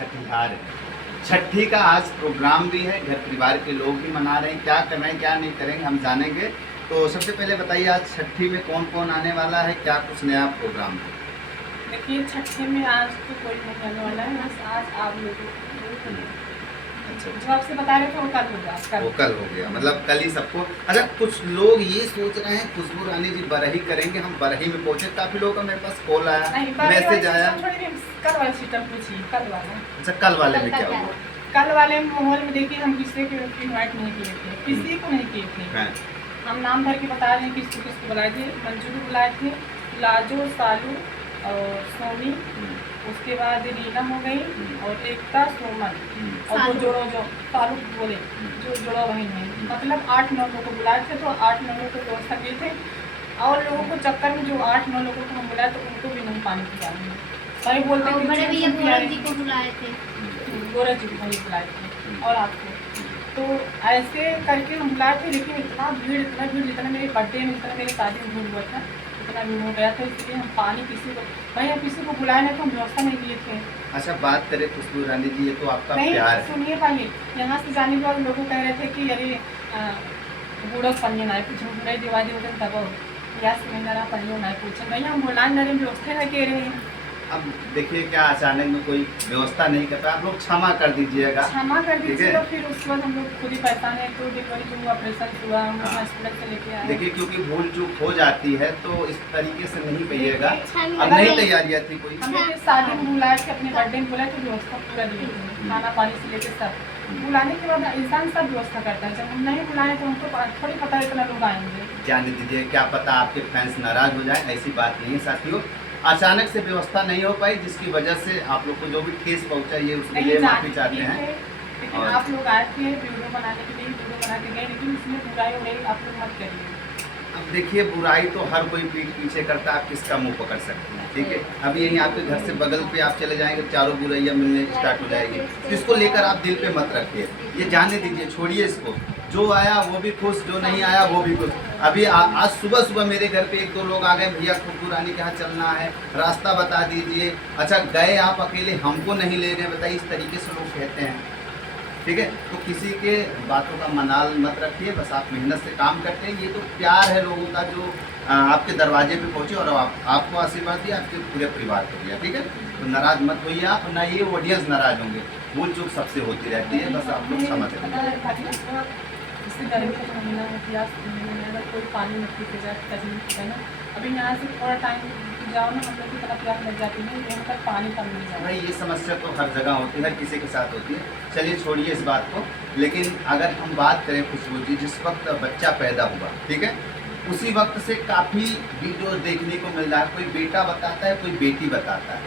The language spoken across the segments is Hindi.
छठीहार है। छठी का आज प्रोग्राम भी है, घर परिवार के लोग भी मना रहे हैं। क्या कर रहे हैं क्या नहीं करेंगे हम जानेंगे। तो सबसे पहले बताइए आज छठी में कौन कौन आने वाला है, क्या कुछ नया प्रोग्राम है? देखिए छठी में आज तो कोई नहीं आने वाला है, बस आज आप लोगों को अच्छा जो आपसे बता रहे थे वो कल होगा। वो कल हो गया, मतलब कल ही सबको। अच्छा कुछ लोग ये सोच रहे हैं खुशबू रानी जी बरही करेंगे, हम बरही में पहुंचे। काफी लोगों का मेरे पास कॉल आया, नहीं मैसेज आया। कल वाला सिस्टम पूछिए, कल वाला। अच्छा कल वाले में क्या हुआ? कल वाले माहौल में देखिए हम किसी को इन्वाइट नहीं किए थे, किसी को नहीं किए थे। हाँ। हम नाम भर के बता रहे हैं किसको किसको बुलाए थे। मंजू को बुलाए थे, लाजो, सालू और सोनी, उसके बाद रीना हो गई और एकता, सोमन और वो जोड़ो जो सालू बोले जो जोड़ो बहन है। मतलब 8-9 लोगों को बुलाए थे, तो 8-9 लोगों को व्यवस्था किए थे। और लोगों को चक्कर में जो 8-9 लोगों को हम बुलाए तो उनको भी नहीं पानी पिलाए। भाई बोलते और बड़े भैया गोरख जी को बुलाए थे, गोरख जी को भाई बुलाए थे और आपको। तो ऐसे करके हम बुलाए थे, लेकिन इतना भीड़ जितना मेरे बर्थडे में, जितना मेरे शादी में भीड़ हुआ था उतना भीड़ हो गया था। इसलिए हम पानी किसी को भाई हम किसी को बुलाए नहीं तो हम व्यवस्था नहीं किए थे। अच्छा बात करें खुशबू रानी जी, ये तो आपका नहीं प्यार है। सुनिए पहले, यहाँ से जाने के बाद लोग कह रहे थे कि अरे बूढ़ो पनिए ना कुछ नहीं दिवाली होते तब या सिलेंडर पनियो ना पूछे भैया हम बुलाए ना व्यवस्था ना कह रहे हैं। अब देखिए क्या अचानक में कोई व्यवस्था नहीं कर पाया, आप लोग क्षमा कर दीजिएगा। क्षमा कर ठीक दीजिए। है। तो फिर उसके बाद हम लोग खुद ही परेशान है। तो डिलीवरी जो ऑपरेशन हुआ हम लोग हॉस्पिटल से लेके आए। देखिए क्योंकि भूल चूक हो जाती है तो इस तरीके से नहीं कहिएगा। देखिए, अब नहीं तैयारियां थी कोई। हमने शादी में बुलाए थे, अपने बर्थडे में बुलाए थे, व्यवस्था पूरा दिए थे, खाना पानी से लेके सब। बुलाने के बाद इंसान सब व्यवस्था करता है। जब हम नहीं बुलाए तो हमको थोड़ी पता है इतना लोग आएंगे। जाने दीजिए, क्या पता आपके फैंस नाराज हो जाए, ऐसी बात नहीं है साथियों। अचानक से व्यवस्था नहीं हो पाई जिसकी वजह से आप लोग को जो भी ठेस पहुंचा ये उसके लिए माफी चाहते हैं। लेकिन आप लोग आए थे वीडियो बनाने के लिए, वीडियो बना के गए, लेकिन इसमें बुराई उड़ाई आप लोग मत करिए। अब देखिए बुराई तो हर कोई पीठ पीछे करता है, आप किसका मुंह पकड़ सकते हैं। ठीक है, अभी यहीं आपके घर से बगल पे आप चले जाएंगे, चारों बुराइयां मिलने स्टार्ट हो जाएगी। इसको लेकर आप दिल पे मत रखिए, ये जाने दीजिए, छोड़िए इसको। जो आया वो भी खुश, जो नहीं आया वो भी खुश। अभी आज सुबह मेरे घर पे 1-2 लोग आ गए, भैया खुशबू रानी के यहाँ चलना है, रास्ता बता दीजिए। अच्छा गए आप अकेले, हमको नहीं ले रहे, बताइए। इस तरीके से लोग कहते हैं। ठीक है, तो किसी के बातों का मनाल मत रखिए, बस आप मेहनत से काम करते हैं। ये तो प्यार है लोगों का जो आपके दरवाजे पे पहुंचे और आपको आशीर्वाद दिया, आपके पूरे परिवार को दिया। ठीक है, तो नाराज मत होइए आप, ना ये ऑडियंस नाराज होंगे। भूल चूक सबसे होती रहती है, बस आप लोग समझ रहे। इससे गर्मी का महीना है, प्यास महीने अगर कोई पानी नहीं पीते जाए तकलीफ है ना। अभी यहाँ से थोड़ा टाइम जाओ ना, हम लोग की तरफ प्यास लग जाती है, यहाँ तक पानी कम मिल जाए। भाई ये समस्या तो हर जगह होती है, हर किसी के साथ होती है। चलिए छोड़िए इस बात को। लेकिन अगर हम बात करें खुशबू जी, जिस वक्त बच्चा पैदा हुआ, ठीक है, उसी वक्त से काफ़ी वीडियो देखने को मिल रहा है। कोई बेटा बताता है, कोई बेटी बताता है।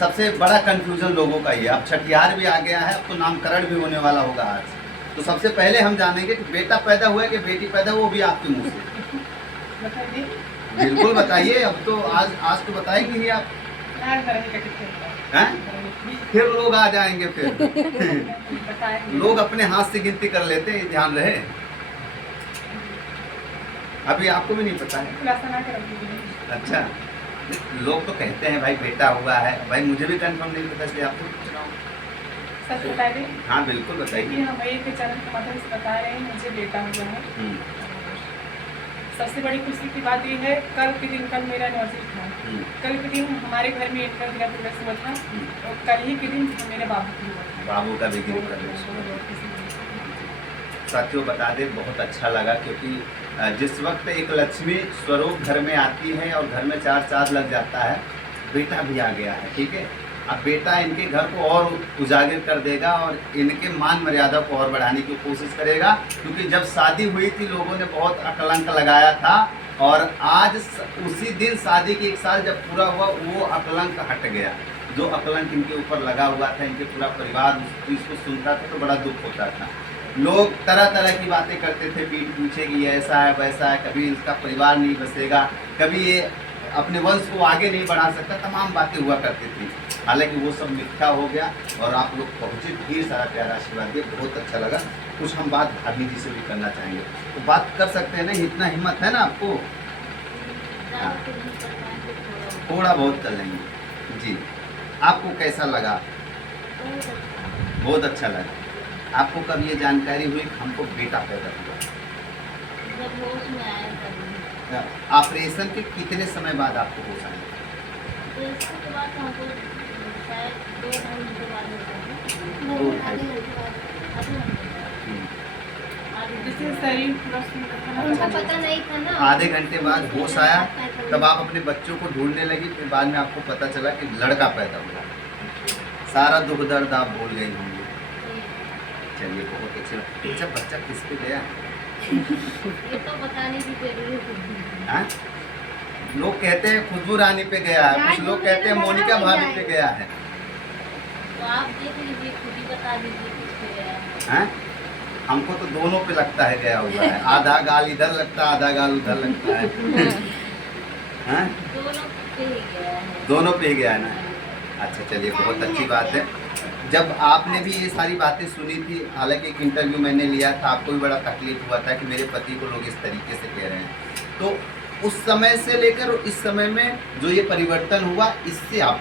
सबसे बड़ा कन्फ्यूज़न लोगों का ये। अब छठियार भी आ गया है, अब तो नामकरण भी होने वाला होगा आज। तो सबसे पहले हम जानेंगे कि बेटा पैदा हुआ है कि बेटी पैदा हुआ, वो भी आपके मुँह से। बताइए। बिल्कुल बताइए, अब तो आज तो बताएंगे ही आप। हैं? फिर लोग आ जाएंगे फिर। लोग अपने हाथ से गिनती कर लेते हैं, ध्यान रहे। अभी आपको भी नहीं पता है? अच्छा, लोग तो कहते हैं भाई बेटा हुआ है, भाई मुझे भी कंफर्म नहीं पता, इसलिए आपको पूछ रहा हूँ। सच बता दें? हाँ बिल्कुल बताइए। हम एक चैनल के माध्यम से बता रहे हैं मुझे बेटा हुआ है। सबसे बड़ी खुशी की बात ये है, कल के दिन, कल मेरा एनिवर्सरी था। कल के दिन हमारे घर में एक गृह प्रवेश हुआ था और कल ही के दिन मेरे बाबू की हुआ था। बाबू का भी गृह प्रवेश। साथियों बता दें, बहुत अच्छा लगा, क्योंकि जिस वक्त एक लक्ष्मी स्वरूप घर में आती है और घर में 4 चाँद लग जाता है, बेटा भी आ गया है। ठीक है, अब बेटा इनके घर को और उजागर कर देगा और इनके मान मर्यादा को और बढ़ाने की कोशिश करेगा। क्योंकि जब शादी हुई थी लोगों ने बहुत अकलंक लगाया था, और आज उसी दिन शादी के 1 साल जब पूरा हुआ वो अकलंक हट गया। जो अकलंक इनके ऊपर लगा हुआ था, इनके पूरा परिवार इसको सुनता था तो बड़ा दुख होता था। लोग तरह तरह की बातें करते थे पीठ पीछे कि ऐसा है वैसा है, कभी इसका परिवार नहीं बसेगा, कभी ये अपने वंश को आगे नहीं बढ़ा सकता, तमाम बातें हुआ करती थी। हालांकि वो सब मिथ्या हो गया और आप लोग पहुँचे, ढेर सारा प्यारा आशीर्वाद दिए, बहुत अच्छा लगा। कुछ हम बात भाभी जी से भी करना चाहेंगे, तो बात कर सकते हैं ना? इतना हिम्मत है ना आपको? थोड़ा बहुत कर लेंगे जी। आपको कैसा लगा? बहुत अच्छा लगा। आपको कब ये जानकारी हुई कि हमको बेटा पैदा हुआ? जब होश में आया तभी। ऑपरेशन के कितने समय बाद आपको होश आया? तो इसके बाद हमको शायद 2 घंटे बाद होता है। दो आधे घंटे बाद। आधे घंटे बाद। हम्म। आधे घंटे जिससे बाद। शरीर पूरा सुंदर बना उनको था। पता नहीं था ना। आधे घंटे बाद होश आया, तब आप अपने बच्चों को ढूंढने लगी, फिर बाद में आपको पता चला कि लड़का पैदा हुआ। सारा दुख दर्द आप भूल गई होंगी। चलिए बहुत अच्छा। बच्चा किस पे गया? ये तो बताने की जरूरत नहीं। हाँ? लोग कहते हैं खुशबू रानी पे गया है, कुछ लोग कहते हैं मोनिका भाभी पे गया है। तो आप देख लीजिए, खुद ही बता दीजिए किस पे गया है। हैं? हमको तो दोनों पे लगता है गया हुआ है। आधा गाल इधर लगता है, आधा गाल उधर लगता है। हैं? दोनों पे ही गया है। दोनों पे ही गया है ना? अच्छा चलिए बहुत अच्छी बात है। जब आपने भी ये सारी बातें सुनी थी, हालांकि एक इंटरव्यू मैंने लिया था, आपको भी बड़ा तकलीफ हुआ था कि मेरे पति को लोग इस तरीके से कह रहे हैं, तो उस समय से लेकर इस समय में जो ये परिवर्तन हुआ, इससे आपको